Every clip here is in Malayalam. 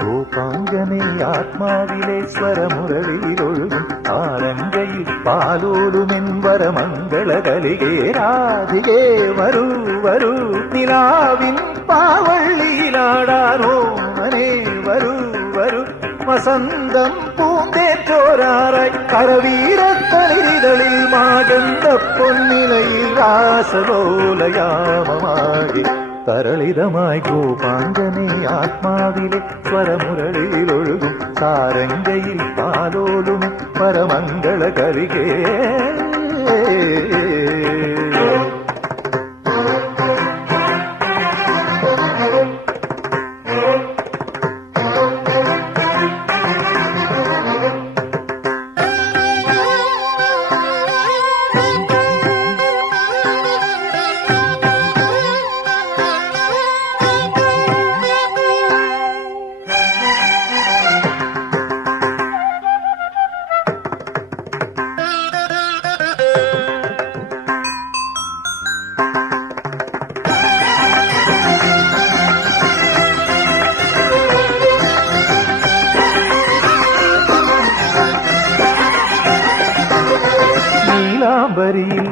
ഗോപാംഗനെ ആത്മാവിലെ സ്വരമുരളിയിലൊഴുകും ആരംഗയിൽ പാലോലുമെൻ വരമംഗളകലികേ രാധികേ വരൂ വരൂ നിലാവിൻ പാവള്ളിയിലാടാനോ മനേ വരൂ വരൂ വസന്തം പൂന്തേറ്റോരാറായി കരവീരത്തളിരിതളിൽ മാകന്ത പൊന്നിലയിൽ രാസലോലയാമമായി തരളിതമായി ഗോപാംഗനെ ആത്മാവിലെ സ്വരമുരളിയിലൊഴുകും സാരംഗയിൽ പാലോലും പരമംഗള കലികേ നീലാംബരിയിൽ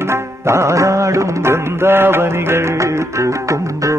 താനാടും വൃന്ദാവനികൾ പൂക്കുമ്പോൾ